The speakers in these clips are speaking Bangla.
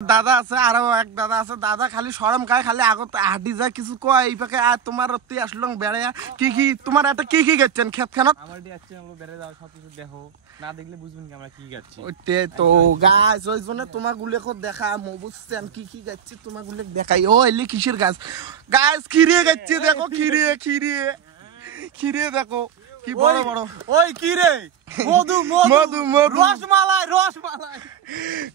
দাদা আছে আরো এক দাদা আছে, দাদা খালি শরম খায়, খালি আগত হাঁটি যায় কিছু কয় এই পাকে। আর তোমার অতি আসলং বেড়ে কি কি তোমার একটা কি কি গেছেন ক্ষেত খানত? আমার দি আজকে আমরা বেড়ে যাও সবকিছু দেখো, না দেখলে বুঝবেন কি আমরা কি গাচ্ছি। ওইতে তো গাছ ওই জন্য তোমার গুলেকো দেখা মো বুঝছেন কি কি গাচ্ছি তোমার গুলেক দেখাই। ও এলি কিসের গাছ? গাছ খিরিয়ে গাচ্ছি দেখো, খিরিয়ে খিরিয়ে খিরিয়ে দেখো কি বড় বড়। ওই কি রে? মধু মধু মধু রসমালাই রসমালাই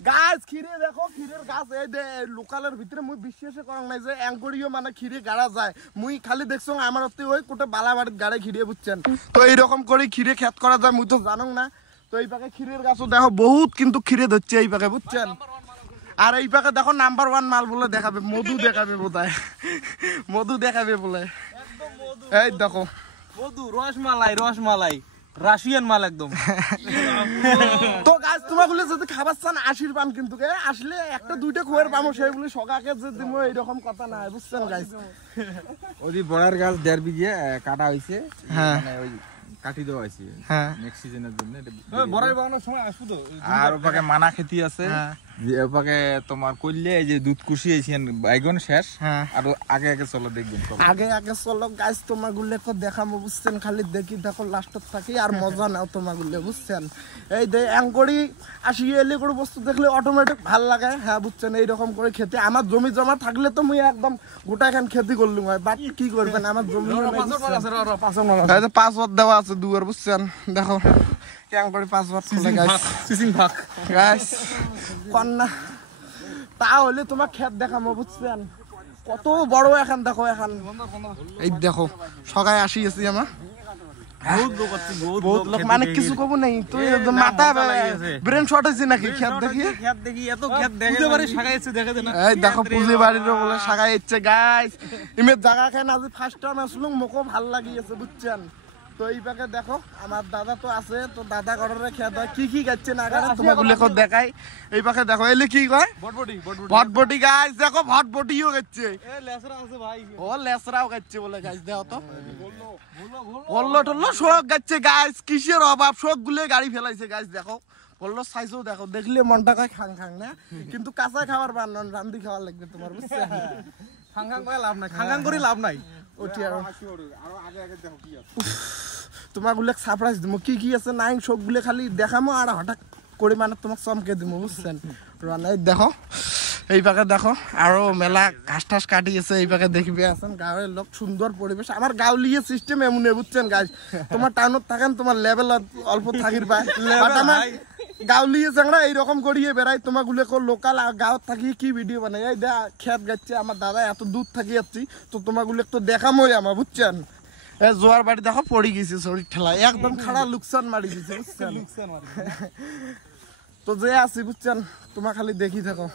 গাছ খিরে দেখো, খিরের গাছ এই দে লোকালের ভিতরে মুই বিশ্বাস করং নাই যে অ্যাঙ্করিও মানে খিরে গাড়া যায়। মুই খালি দেখছো আমার অতি ওই কোটে বালাবাড়ির গাড়ে খিরে বুঝছেন। তো এইরকম করে খিরে খেত করা যায় মুই তো জানং না। তো এই পাকে খিরের গাছও দেখো বহুত কিন্তু খিরে ধরছে এই পাকে বুঝছেন। আর এই পাকে দেখো নাম্বার 1 মাল বলে দেখাবে, মধু দেখাবে বোধহয়, মধু দেখাবে বলে। এই দেখো মধু রসমালাই রসমালাই রাশিয়ান মাল একদম। তো গাছ তোমাগুলো যদি খাবার চান 80 পান কিন্তু আসলে একটা দুইটা খোয়ের পামো সেইগুলো সকাকে যে দিমো এইরকম কথা না বুঝছেন গাছ। ওই বড়ার গাছ 1.5 বিঘে কাটা হইছে, হ্যাঁ মানে ওই কাটি দেওয়া হইছে হ্যাঁ নেক্সট সিজনের জন্য। বড়াই বানানোর সময় আসু তো। আর ওপাকে মানা খেতি আছে, হ্যাঁ যে ওপাকে তোমার কইলে এই যে দুধ কুশি আইছেন বাইগন শেষ। হ্যাঁ আর আগে আগে চলো দেখবেন, আগে আগে চলো গাছ তোমার গুলো দেখামো বুঝছেন। খালি দেখি দেখো লাস্টত থাকি আর মজা নাও তোমার গুলো বুঝছেন। এই দে অ্যাঙ্করি আসি এলি করে বস্তু দেখলে অটোমেটিক ভাল লাগে। হ্যাঁ বুঝছেন এইরকম করে খেতে আমার জমি জমা থাকলে তো মুই একদম গোটা খান খেতে করলুম হয়, বাট কি করবেন আমার জমি 5 ওয়াট দেওয়া আছে দুয়ার বুঝছেন। দেখো অ্যাঙ্করি 5 ওয়াট চলে গাছ সিসিং ভাগ গাছ কন্যা তাহলে তোমার ক্ষেত দেখামো বুঝছেন। কত বড় এখন দেখো, এখন এই দেখো সকালে আসি আছি আমার বহুত লোক মানে কিছু কব নাই তো মাথা ব্রেন শর্ট হয়েছে নাকি ক্ষেত দেখি। খেত দেখি এত খেত দেখে বাড়ি শাগাইছে দেখে দেনা। এই দেখো পুজে বাড়ির বলে শাগাইছে গাইস। ইমে জায়গা খান আজ ফার্স্ট টাইম আসলুম, মোকো ভাল লাগিয়েছে বুঝছেন। তো এই পাকে দেখো আমার দাদা তো আছে, তো দাদা ঘরের খেত হয় কি কি গাচ্ছে না গাছে তোমার গুলো দেখাই। এই পাকে দেখো এলে কি কয় বটবটি বটবটি ভটভটি গাছ দেখো, ভটভটিও গাচ্ছে। এ লেসরা আছে ভাই, ও লেসরাও গাচ্ছে বলে গাছ দেখো তো বললো টল্লো শোক গাচ্ছে গাছ। কিসের অভাব, শোক গুলো গাড়ি ফেলাইছে গাছ দেখো। বললো সাইজও দেখো, দেখলে মনটা কয় খাং খাং না, কিন্তু কাঁচা খাবার বানান রান্দি খাওয়ার লাগবে তোমার বুঝছেন। খাঙ্গাং করে লাভ নাই, খাঙ্গাং করে লাভ নাই। ওটি আর তোমার গুলো সারপ্রাইজ দিমো কি কি আছে নাই সব গুলো খালি দেখামো আর হঠাৎ করে মানে তোমাকে চমকে দিমো বুঝছেন। রান্নায় দেখো এই পাকে দেখো আরো মেলা ঘাস টাস কাটিয়েছে এই পাকে দেখবে আছেন। গাঁয়ের লোক সুন্দর পরিবেশ, আমার গাঁওলিয়ে সিস্টেম এমন বুঝছেন গাছ। তোমার টাউনত থাকেন তোমার লেভেল অল্প থাকির পায়, গাঁওলিয়ে চাংরা এইরকম করিয়ে বেড়াই। তোমার গুলো লোকাল গাঁৱত থাকি কি ভিডিও বানাই এই দে খেত গাচ্ছে আমার দাদা এত দূর থাকি যাচ্ছি। তো তোমার গুলো তো দেখামোই আমার বুঝছেন। জোয়ার বাড়ি দেখো পড়ে গেছে শরীর ঠেলায় একদম খাড়া লুকসান মারি দিছে বুঝছেন। তো যে আছি বুঝছেন তোমার খালি দেখি থাকো।